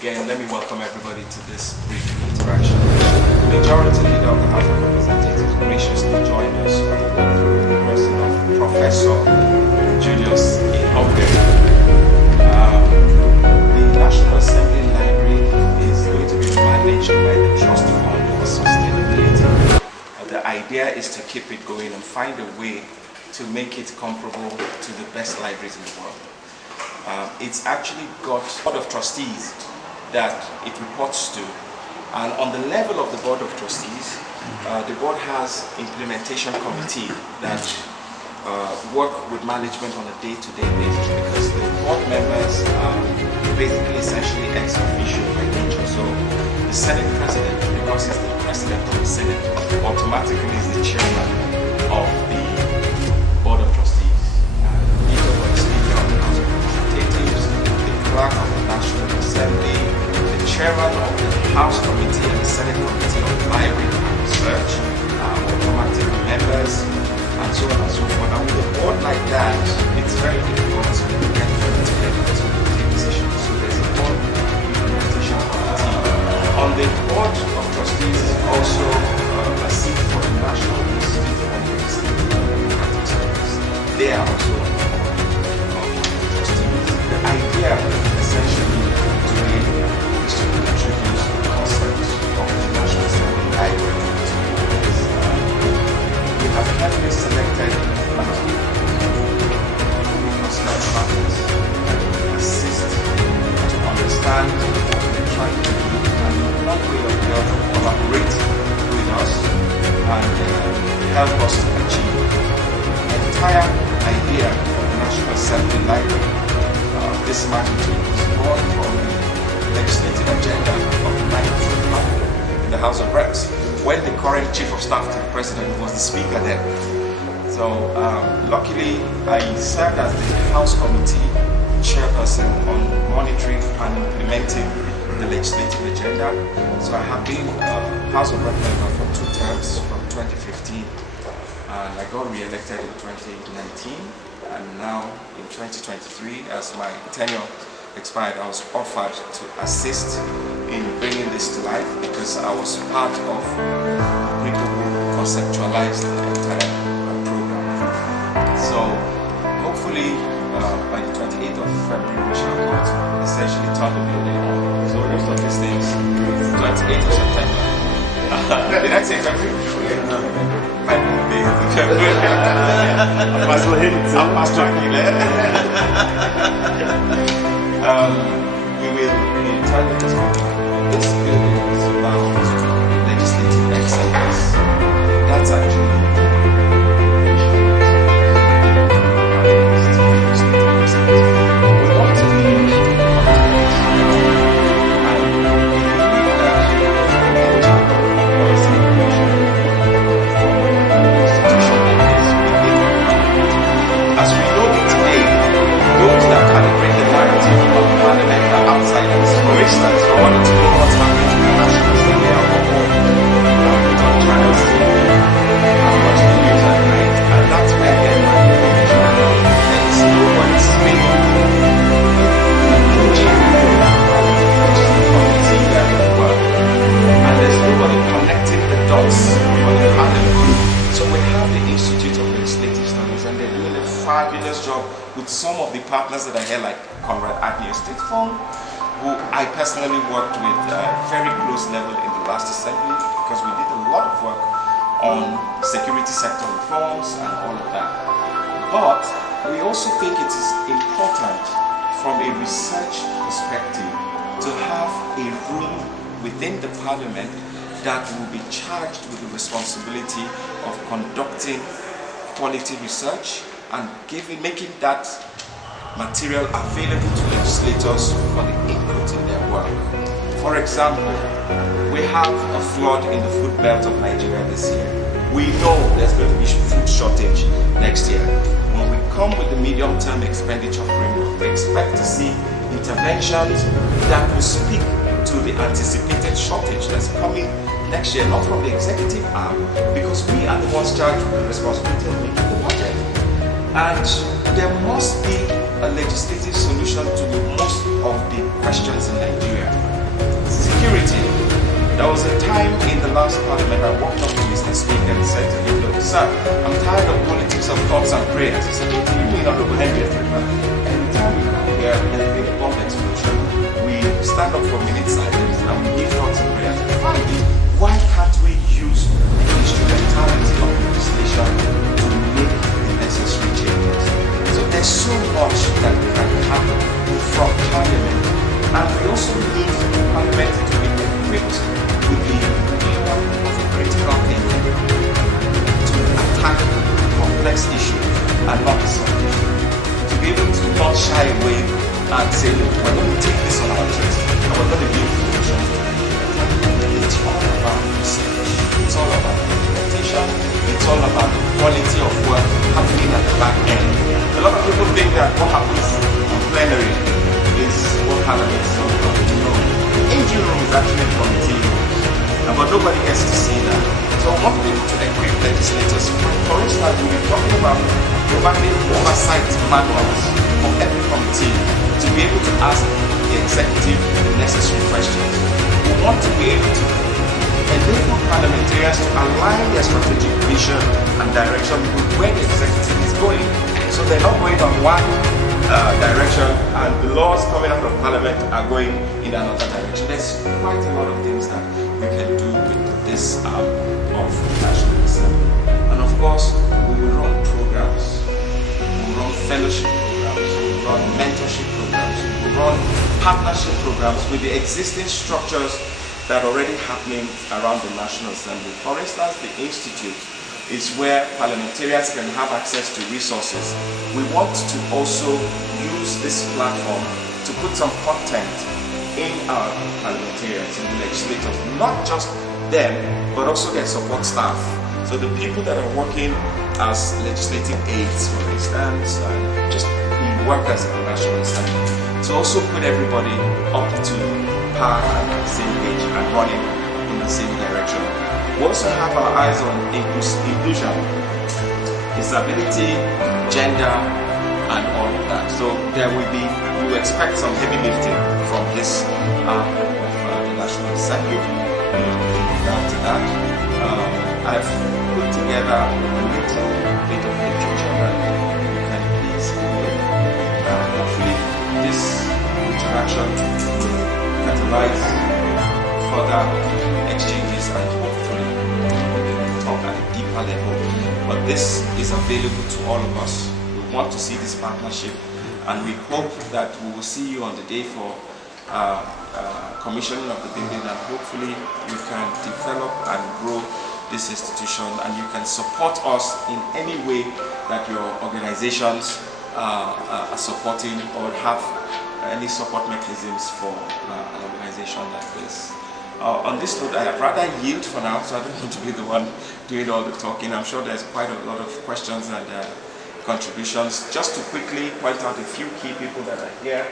Again, let me welcome everybody to this brief interaction. The Majority Leader of the House of Representatives graciously joined us on the walkthrough in the person of Professor Julius Nwawuba. The National Assembly Library is going to be managed by the Trust Fund for Sustainability. The idea is to keep it going and find a way to make it comparable to the best libraries in the world. It's actually got a board of trustees that it reports to, and on the level of the board of trustees, the board has implementation committee that work with management on a day-to-day basis, because the board members are basically essentially ex officio by nature. So the Senate President, because he's the President of the Senate, automatically is the chairman of the board of trustees. Each of us, Speaker of the House of Representatives, the Clerk of the National Assembly, the Chairman of the House Committee and the Senate Committee on Library and Research, automatic members, and so on and so forth. And with a board like that, it's very difficult to get them together to take decisions. So there's a board implementation committee. On the board of trustees is also a seat for the National Institute for Democratic Service. They are also on the board of trustees. The idea essentially today is to introduce the concept of the National Assembly Library. We have carefully selected partners to assist to understand what we're trying to do, and in one way or the other collaborate with us and help us to achieve the entire idea of the National Assembly Library. This magnitude was born from the legislative agenda of the 19th Parliament in the House of Reps, when the current Chief of Staff to the President was the Speaker then. So luckily, I served as the House Committee Chairperson on monitoring and implementing the legislative agenda. So I have been House of Rep member for 2 terms from 2015, and I got re-elected in 2019, and now in 2023, as my tenure expired, I was offered to assist in bringing this to life, because I was part of people who conceptualized the entire program. So hopefully by the 28th of February we shall go to essentially turn the building on. So most of these things, 28th of September. Did I say February? My birthday is in February. I'm past 20, we will be turning this building. This building is about legislative excellence. That's actually we want to be as we know it today, those that calibrate the narrative of Parliament are outsiders. For instance, I wanted to know what's happening in the National Assembly at home, on channels TV, and watch the news at night, and that's where I get my information. There's nobody's speaking. And there's nobody connecting the dots for the Parliament. So we have the Institute of Legislative Studies, and they're doing a fabulous job with some of the partners that are here, like Conrad Adney State Fund, who I personally worked with very close level in the last assembly, because we did a lot of work on security sector reforms and all of that. But we also think it is important from a research perspective to have a room within the Parliament that will be charged with the responsibility of conducting quality research and making that material available to legislators for the input in their work. For example, we have a flood in the food belt of Nigeria this year. We know there's going to be food shortage next year. When we come with the medium-term expenditure framework, we expect to see interventions that will speak to the anticipated shortage that's coming next year, not from the executive arm, because we are the ones charged with the responsibility of making the budget. And there must be a legislative solution to most of of the questions in Nigeria. Security. There was a time in the last parliament I walked up to Mr. Speaker and said to him, look, sir, I'm tired of politics of thoughts and prayers. He said, what do you mean, Honorable Henry? Every time we come here, there's been a bomb explosion. We stand up for minute silence and we give thoughts and prayers. Finally, why can't we use the instrumentality of legislation to make the necessary changes? So there's so much that can happen from Parliament, and we also need Parliament to be equipped with the power of critical thinking to attack complex issues and not soft issues. To be able to not shy away and say, look, we're going to take this on our chest and we're going to give solutions to it. It's all about research. It's all about implementation. It's all about the quality of work happening at the back end. A lot of people think that what happens on plenary is what Parliament is all about. No. The engine room is actually the committee room, but nobody gets to see that. So I want to be able to equip legislators. For instance, we'll be talking about providing oversight manuals for every committee to be able to ask the executive the necessary questions. We want to be able to enable parliamentarians to align their strategic vision and direction with where the executive is going. So they're not going on one direction and the laws coming out of Parliament are going in another direction. There's quite a lot of things that we can do with this arm of the National Assembly. And of course, we will run programs, we will run fellowship programs, we will run mentorship programs, we will run partnership programs with the existing structures that are already happening around the National Assembly. For instance, the Institute is where parliamentarians can have access to resources. We want to also use this platform to put some content in our parliamentarians, in the legislators, not just them, but also their support staff. So the people that are working as legislative aides, for instance, and just the workers at the National Assembly, to also put everybody up to par and at the same page and running in the same direction. We also have our eyes on inclusion, disability, gender, and all of that. So there will be, we will expect some heavy lifting from this arm of the National Assembly. Down to that, I've put together a little bit of literature that you can please go with. Hopefully, this interaction will catalyze further exchanges and hopefully talk at a deeper level. But this is available to all of us. We want to see this partnership, and we hope that we will see you on the day for commissioning of the building, and hopefully we can develop and grow this institution, and you can support us in any way that your organizations are supporting or have any support mechanisms for an organization like this. On this note, I'd rather yield for now, so I don't want to be the one doing all the talking. I'm sure there's quite a lot of questions and contributions. Just to quickly point out a few key people that are here.